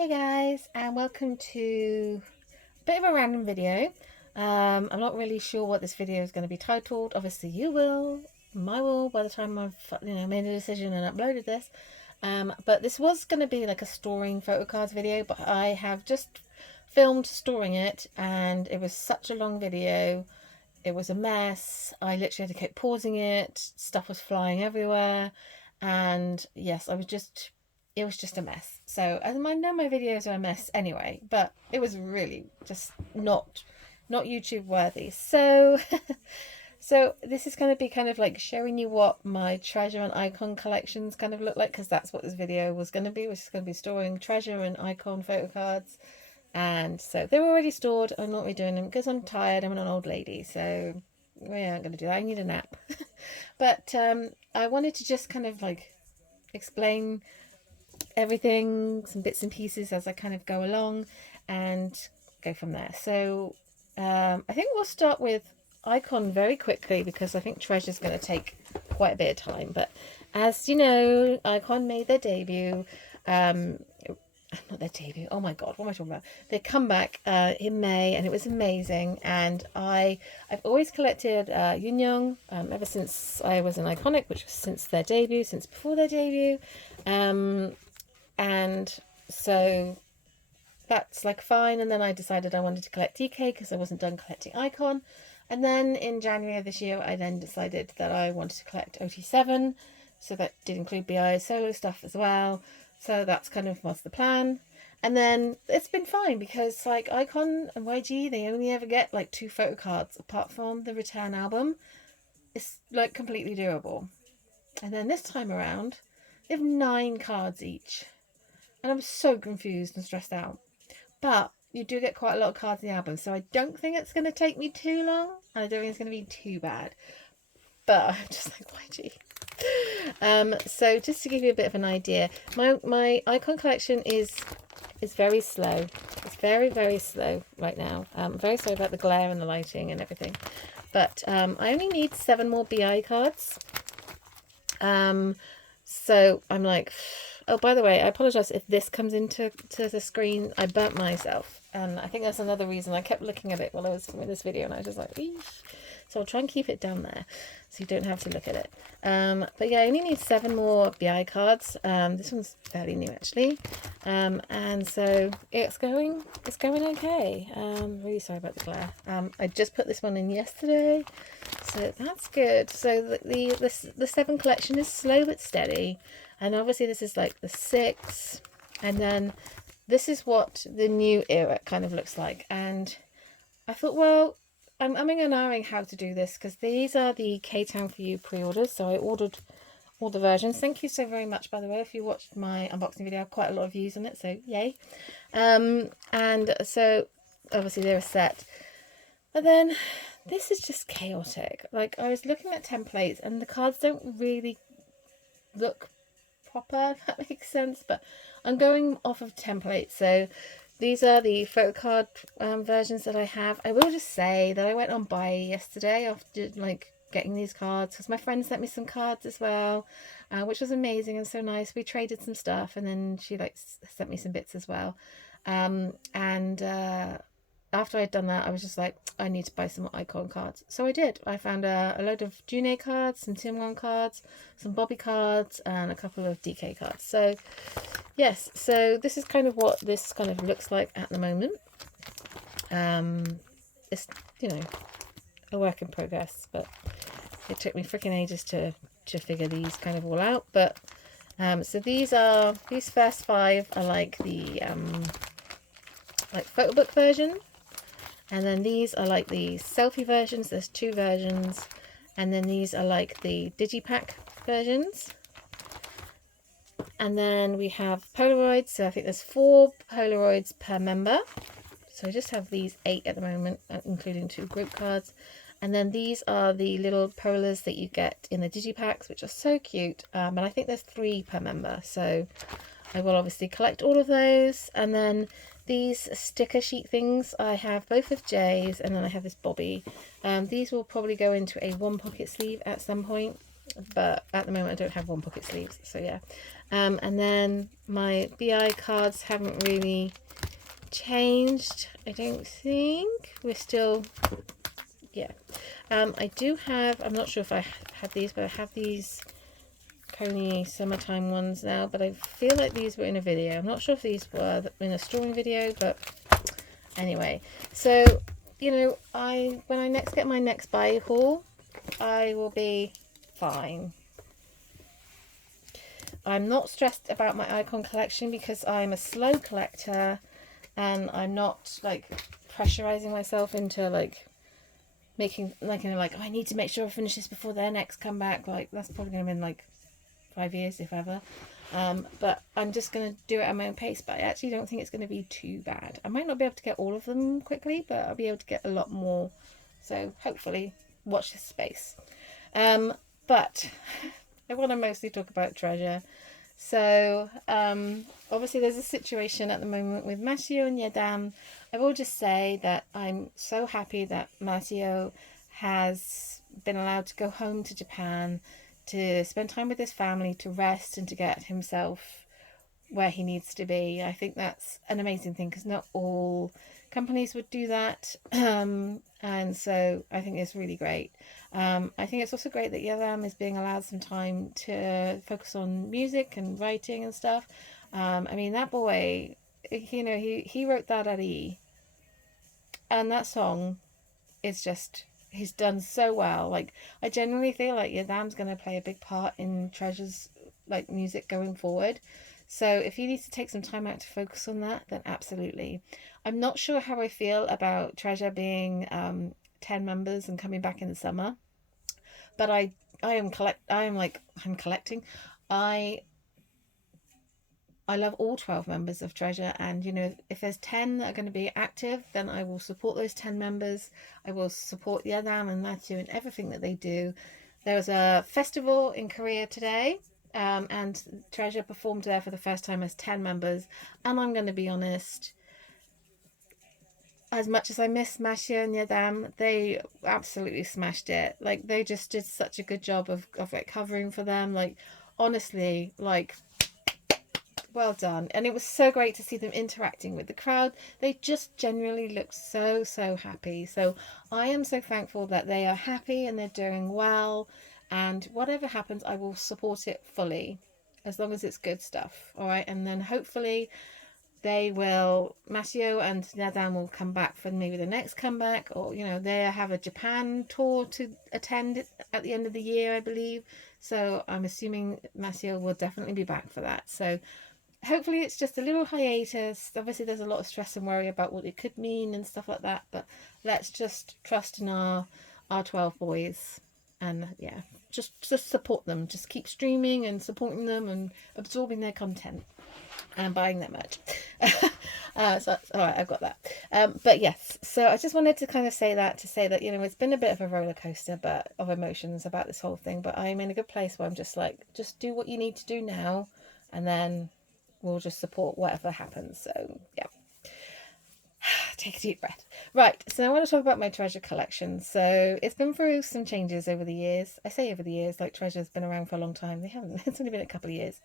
Hey guys, and welcome to a bit of a random video. I'm not really sure what this video is going to be titled. Obviously you will, I will by the time I've made a decision and uploaded this. But this was going to be like a storing photo cards video, but I have just filmed storing it and it was such a long video. It was a mess. I literally had to keep pausing it. Stuff was flying everywhere. And yes, it was just a mess. So I know my videos are a mess anyway, but it was really just not YouTube worthy. So so this is going to be kind of like showing you what my treasure and iKON collections kind of look like, because that's what this video was going to be. Which is going to be storing treasure and iKON photo cards. And so they're already stored. I'm not redoing them because I'm tired. I'm an old lady, so we aren't going to do that. I need a nap. But I wanted to just kind of like explain everything, some bits and pieces as I kind of go along and go from there. So I think we'll start with iKON very quickly because I think treasure's going to take quite a bit of time. But as you know, iKON made their debut. Not their debut, oh my god, what am I talking about? They come back in May, and it was amazing. And I've always collected Yunyoung ever since I was in Iconic, which was since their debut, since before their debut. And so that's like fine. And then I decided I wanted to collect DK because I wasn't done collecting iKON. And then in January of this year, I then decided that I wanted to collect OT7. So that did include BI solo stuff as well. So that's kind of was the plan. And then it's been fine because like iKON and YG, they only ever get like 2 photo cards apart from the return album. It's like completely doable. And then this time around, they have 9 cards each. And I'm so confused and stressed out. But you do get quite a lot of cards in the album, so I don't think it's going to take me too long. I don't think it's going to be too bad. But I'm just like, YG. So just to give you a bit of an idea, my iKON collection is very slow. It's very slow right now. Very sorry about the glare and the lighting and everything. But I only need 7 more BI cards. So I'm like, oh, by the way, I apologize if this comes into the screen. I burnt myself, and I think that's another reason I kept looking at it while I was filming this video, and I was just like, eesh. So I'll try and keep it down there so you don't have to look at it. But yeah, I only need 7 more BI cards. This one's fairly new actually. And so it's going okay. Really sorry about the glare. I just put this one in yesterday, so that's good. So the 7 collection is slow but steady. And obviously this is like the 6. And then this is what the new era kind of looks like. And I thought, well, I'm umming and ahhing how to do this because these are the K-Town For You pre-orders. So I ordered all the versions. Thank you so very much, by the way, if you watched my unboxing video. Quite a lot of views on it, so yay. And so obviously they're a set. But then this is just chaotic. Like, I was looking at templates and the cards don't really look proper, if that makes sense. But I'm going off of templates, so these are the Photocard versions that I have. I will just say that I went on buy yesterday after like getting these cards because my friend sent me some cards as well, which was amazing and so nice. We traded some stuff, and then she like sent me some bits as well. After I'd done that, I was just like, I need to buy some iKON cards. So I did. I found a load of June cards, some Timwon cards, some Bobby cards, and a couple of DK cards. So yes, so this is kind of what this kind of looks like at the moment. It's, a work in progress, but it took me freaking ages to figure these kind of all out. But so these first 5 are like the like photo book version. And then these are like the selfie versions. There's 2 versions. And then these are like the digipack versions. And then we have Polaroids. So I think there's 4 Polaroids per member. So I just have these 8 at the moment, including 2 group cards. And then these are the little Polars that you get in the digipacks, which are so cute. And I think there's 3 per member. So I will obviously collect all of those. And then these sticker sheet things, I have both of Jay's, and then I have this Bobby. These will probably go into a 1 pocket sleeve at some point. but at the moment I don't have one pocket sleeves, so yeah. And then my BI cards haven't really changed, I don't think. We're still, yeah. I do have, I'm not sure if I had these, but I have these Pony summertime ones now, but I feel like these were in a video. I'm not sure if these were in a storing video, but anyway. So, you know, when I next get my next buy haul, I will be fine. I'm not stressed about my iKON collection because I'm a slow collector and I'm not like pressurizing myself into like making like, you know, like, oh, I need to make sure I finish this before their next comeback. Like, that's probably going to be in like 5 years, if ever. But I'm just going to do it at my own pace. But I actually don't think it's going to be too bad. I might not be able to get all of them quickly, but I'll be able to get a lot more. So hopefully, watch this space. But I want to mostly talk about treasure. So obviously there's a situation at the moment with Masio and Yadam. I will just say that I'm so happy that Masio has been allowed to go home to Japan to spend time with his family, to rest and to get himself where he needs to be. I think that's an amazing thing because not all companies would do that. And so I think it's really great. I think it's also great that Yadam is being allowed some time to focus on music and writing and stuff. I mean, that boy, you know, he wrote that at E. And that song is just, he's done so well. Like, I genuinely feel like Yadam's going to play a big part in Treasure's like music going forward. So if he needs to take some time out to focus on that, then absolutely. I'm not sure how I feel about Treasure being 10 members and coming back in the summer, but I'm collecting. I love all 12 members of Treasure, and you know, if there's 10 that are going to be active, then I will support those 10 members. I will support Yadam and Matthew and everything that they do. There was a festival in Korea today, and Treasure performed there for the first time as 10 members. And I'm going to be honest, as much as I miss Masha and Yadam, they absolutely smashed it. Like, they just did such a good job of like covering for them. Like, honestly, like, well done. And it was so great to see them interacting with the crowd. They just genuinely look so happy. So I am so thankful that they are happy and they're doing well, and whatever happens I will support it fully as long as it's good stuff. All right, and then hopefully they will, Masio and Nadam will come back for maybe the next comeback, or you know, they have a Japan tour to attend at the end of the year, I believe. So I'm assuming Masio will definitely be back for that. So hopefully it's just a little hiatus. Obviously there's a lot of stress and worry about what it could mean and stuff like that, but let's just trust in our 12 boys, and yeah, just support them. Just keep streaming and supporting them and absorbing their content and buying their merch. So all right, I've got that. But yes, so I just wanted to kind of say that, you know, it's been a bit of a roller coaster but of emotions about this whole thing, but I'm in a good place where I'm just like, just do what you need to do now, and then we'll just support whatever happens. So yeah, take a deep breath. Right, so I want to talk about my treasure collection. So it's been through some changes over the years. I say over the years, like Treasure's been around for a long time. They haven't. It's only been a couple of years.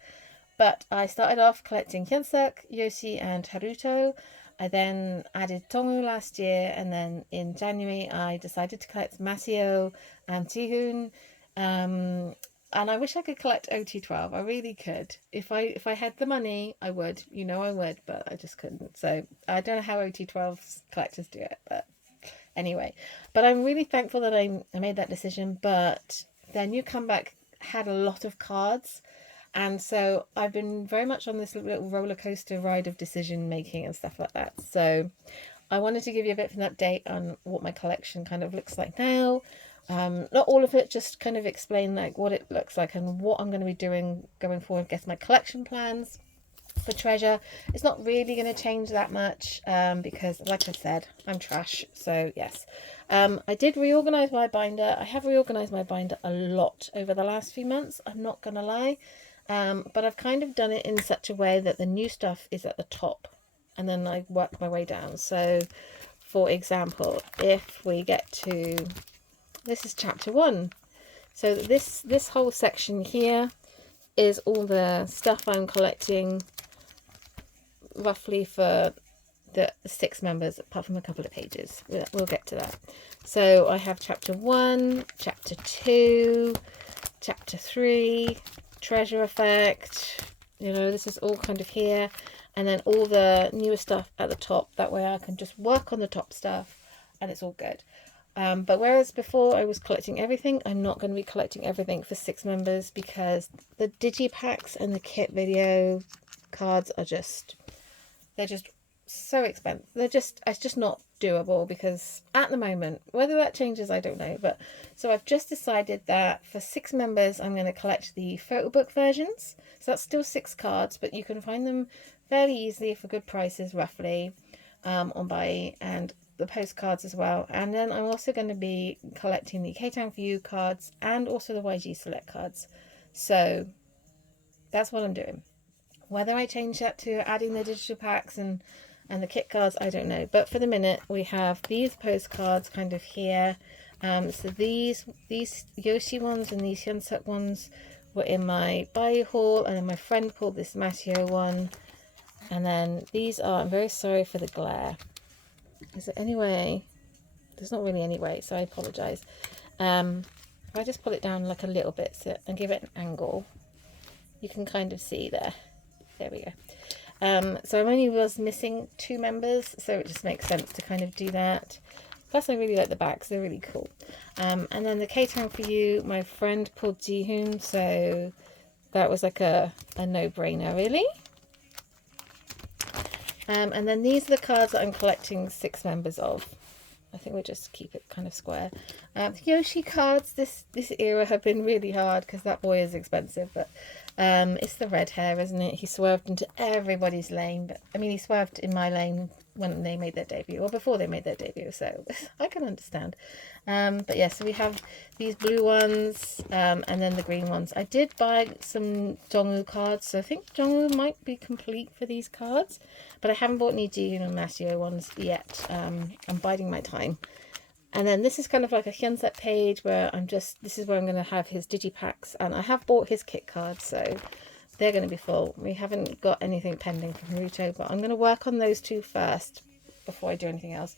But I started off collecting Hyunsuk, Yoshi and Haruto. I then added Tongu last year, and then in January I decided to collect Masio and Jihoon. And I wish I could collect OT12. I really could. If I had the money, I would. You know I would, but I just couldn't. So I don't know how OT12 collectors do it, but anyway. But I'm really thankful that I made that decision. But their new comeback had a lot of cards, and so I've been very much on this little roller coaster ride of decision making and stuff like that. So I wanted to give you a bit of an update on what my collection kind of looks like now. Not all of it, just kind of explain like what it looks like and what I'm going to be doing going forward. Guess my collection plans for Treasure. It's not really going to change that much because, like I said, I'm trash. So yes, I did reorganize my binder. I have reorganized my binder a lot over the last few months, I'm not going to lie. But I've kind of done it in such a way that the new stuff is at the top and then I work my way down. So for example, if we get to, this is chapter 1. So this whole section here is all the stuff I'm collecting roughly for the 6 members, apart from a couple of pages. We'll get to that. So I have chapter 1, chapter 2, chapter 3, treasure effect, you know, this is all kind of here, and then all the newer stuff at the top. That way I can just work on the top stuff and it's all good. But whereas before I was collecting everything, I'm not going to be collecting everything for 6 members, because the digipacks and the kit video cards are just, they're just so expensive. It's just not doable, because at the moment, whether that changes I don't know, but so I've just decided that for 6 members I'm going to collect the photo book versions. So that's still 6 cards, but you can find them fairly easily for good prices roughly on Buy, and the postcards as well. And then I'm also going to be collecting the K-Town For You cards and also the YG Select cards. So that's what I'm doing. Whether I change that to adding the digital packs and the kit cards, I don't know. But for the minute, we have these postcards kind of here. So these Yoshi ones and these Hyunsuk ones were in my Buy haul, and then my friend pulled this Mateo one. And then these are, I'm very sorry for the glare. Is there any way? There's not really any way, so I apologise. If I just pull it down like a little bit and give it an angle, you can kind of see there. There we go. So I only was missing 2 members, so it just makes sense to kind of do that. Plus I really like the backs, they're really cool. And then the K-Town For You, my friend pulled Jihoon, so that was like a no-brainer really. And then these are the cards that I'm collecting 6 members of. I think we'll just keep it kind of square. The Yoshi cards this era have been really hard, because that boy is expensive, but it's the red hair, isn't it? He swerved into everybody's lane, but I mean, he swerved in my lane when they made their debut, or before they made their debut, so I can understand. But yeah, so we have these blue ones, and then the green ones. I did buy some Jongwoo cards, so I think Jongwoo might be complete for these cards, but I haven't bought any Jihoon and Mateo ones yet. I'm biding my time. And then this is kind of like a Hyunsuk page where this is where I'm going to have his digipacks, and I have bought his kit cards, so they're going to be full. We haven't got anything pending from Naruto, but I'm going to work on those 2 first before I do anything else.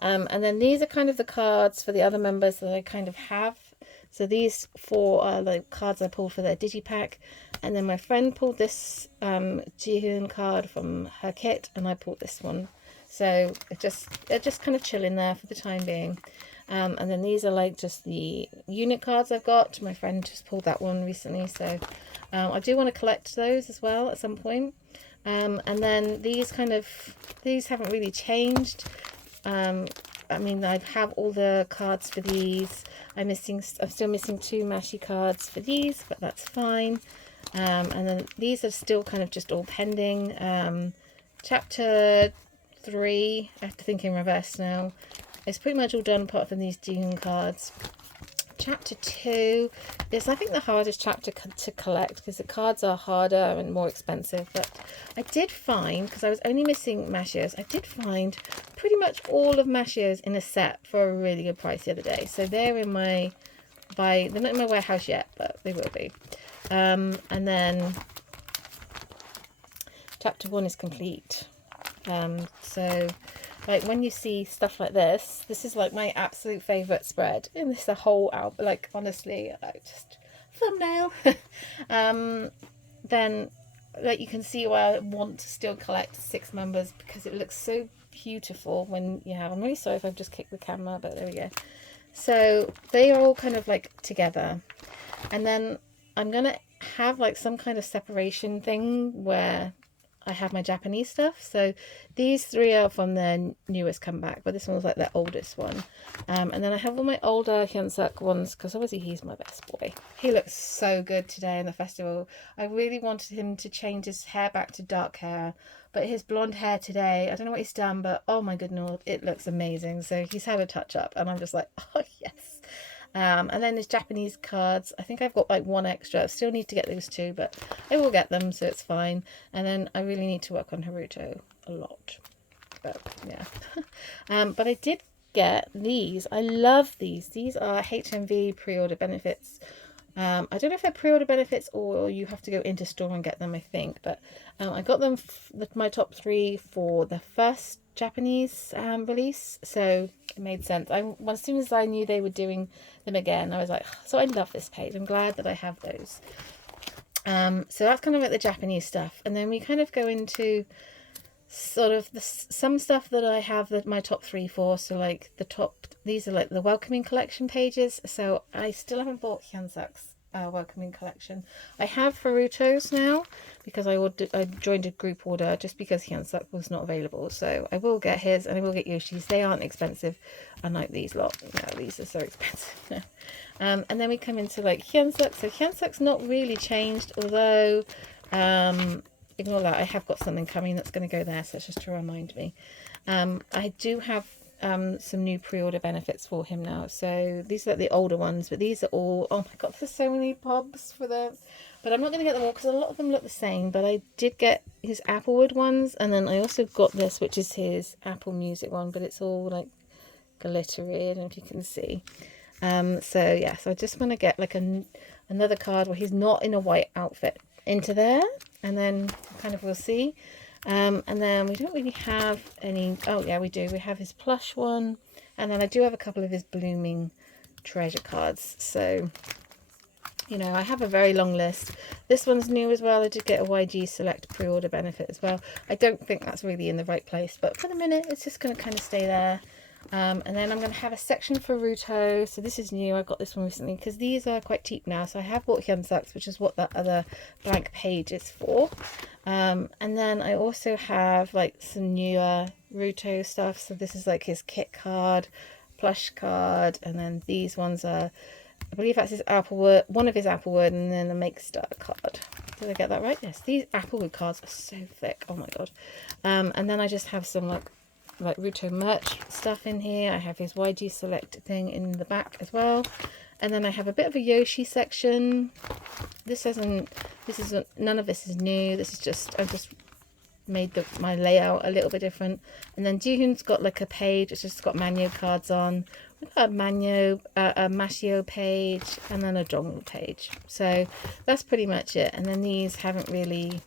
And then these are kind of the cards for the other members that I kind of have. So these 4 are the cards I pulled for their digipack, and then my friend pulled this Jihoon card from her kit, and I pulled this one. So they're just kind of chilling there for the time being. And then these are like just the unit cards I've got. My friend just pulled that one recently, so I do want to collect those as well at some point. And then these haven't really changed. I mean, I have all the cards for these. I'm still missing 2 Mashi cards for these, but that's fine. And then these are still kind of just all pending. Chapter 3, I have to think in reverse now. It's pretty much all done apart from these Jihoon cards. Chapter 2 is, I think, the hardest chapter to collect, because the cards are harder and more expensive. But I did find, because I was only missing Mashios, I did find pretty much all of Mashios in a set for a really good price the other day. So they're in my they're not in my warehouse yet, but they will be. And then chapter 1 is complete. So like when you see stuff like this is like my absolute favorite spread in this whole album. Like honestly, I just thumbnail. Then like you can see why I want to still collect 6 members, because it looks so beautiful when you have. I'm really sorry if I've just kicked the camera, but there we go. So they are all kind of like together, and then I'm gonna have like some kind of separation thing where I have my Japanese stuff. So these 3 are from their newest comeback, but this one was like their oldest one. And then I have all my older Hyunsuk ones, because obviously he's my best boy. He looks so good today in the festival. I really wanted him to change his hair back to dark hair, but his blonde hair today, I don't know what he's done, but oh my goodness, it looks amazing. So he's had a touch up, and I'm just like, oh yes. And then his Japanese cards, I think I've got like 1 extra. I still need to get those 2, but I will get them, so it's fine. And then I really need to work on Haruto a lot, but yeah. But I did get these. I love these. These are HMV pre-order benefits. I don't know if they're pre-order benefits or you have to go into store and get them, I think. But I got them, my top 3 for the first Japanese release. So it made sense. As soon as I knew they were doing them again, I was like, so I love this page. I'm glad that I have those. So that's kind of like the Japanese stuff. And then we kind of go into sort of some stuff that I have my top 3 for. So like these are like the welcoming collection pages. So I still haven't bought Hyunsuk's welcoming collection. I have Haruto's now because I joined a group order just because Hyunsuk was not available. So I will get his and I will get Yoshi's. They aren't expensive, unlike these lot. No, these are so expensive. And then we come into like Hyunsuk. So Hyunsuk's not really changed, although ignore that, I have got something coming that's going to go there, so it's just to remind me. I do have some new pre-order benefits for him now. So these are like the older ones, but these are all, oh my god, there's so many pubs for them. But I'm not going to get them all because a lot of them look the same. But I did get his Applewood ones, and then I also got this, which is his Apple Music one, but it's all like glittery, I don't know if you can see. So yeah, so I just want to get like another card where he's not in a white outfit into there, and then kind of we'll see. And then we don't really have any, oh yeah we do, we have his plush one, and then I do have a couple of his blooming treasure cards. So you know, I have a very long list. This one's new as well. I did get a YG Select pre-order benefit as well. I don't think that's really in the right place, but for the minute it's just going to kind of stay there. And then I'm going to have a section for Ruto. So this is new. I got this one recently because these are quite cheap now. So I have bought Hyunsuk's, which is what that other blank page is for. And then I also have like some newer Ruto stuff. So this is like his kit card, plush card, and then these ones are, I believe that's his Applewood, one of his Applewood, and then a Make Star card. Did I get that right? Yes. These Applewood cards are so thick. Oh my god. And then I just have some like Ruto merch stuff in here. I have his YG Select thing in the back as well. And then I have a bit of a Yoshi section. None of this is new. This is just, I've just made my layout a little bit different. And then Jihoon's got like a page, it's just got Manyo cards on. We've got a Mashio page, and then a Dongwoo page. So that's pretty much it. And then these haven't really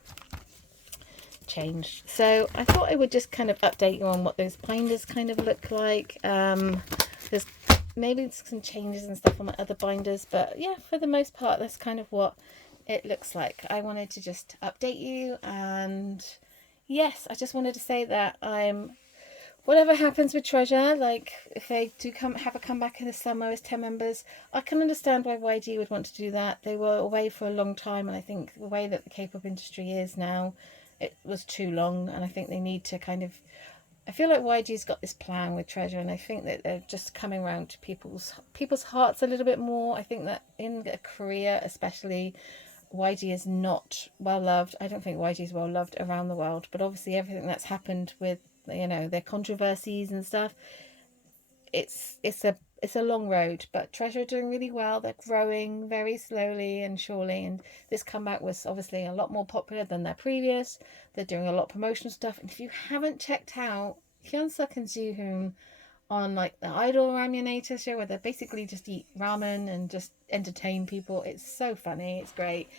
changed. So I thought I would just kind of update you on what those binders kind of look like. There's maybe some changes and stuff on my other binders, but yeah, for the most part that's kind of what it looks like. I wanted to just update you, and yes, I just wanted to say that whatever happens with Treasure, like if they do have a comeback in the summer as 10 members, I can understand why YG would want to do that. They were away for a long time, and I think the way that the K-pop industry is now, it was too long, and I think they need to kind of, I feel like YG's got this plan with Treasure, and I think that they're just coming around to people's hearts a little bit more. I think that in Korea especially, YG is not well loved. I don't think YG is well loved around the world, but obviously everything that's happened with, you know, their controversies and stuff, it's a long road, but Treasure are doing really well. They're growing very slowly and surely, and this comeback was obviously a lot more popular than their previous. They're doing a lot of promotional stuff, and if you haven't checked out Hyunsuk and Jihoon on like the Idol Ramyonators show, where they basically just eat ramen and just entertain people, it's so funny, it's great.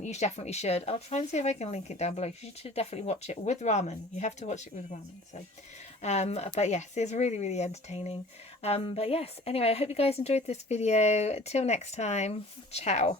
You definitely should. I'll try and see if I can link it down below. You should definitely watch it with ramen. You have to watch it with ramen. So but yes, it's really, really entertaining. But yes, anyway, I hope you guys enjoyed this video. Till next time, ciao.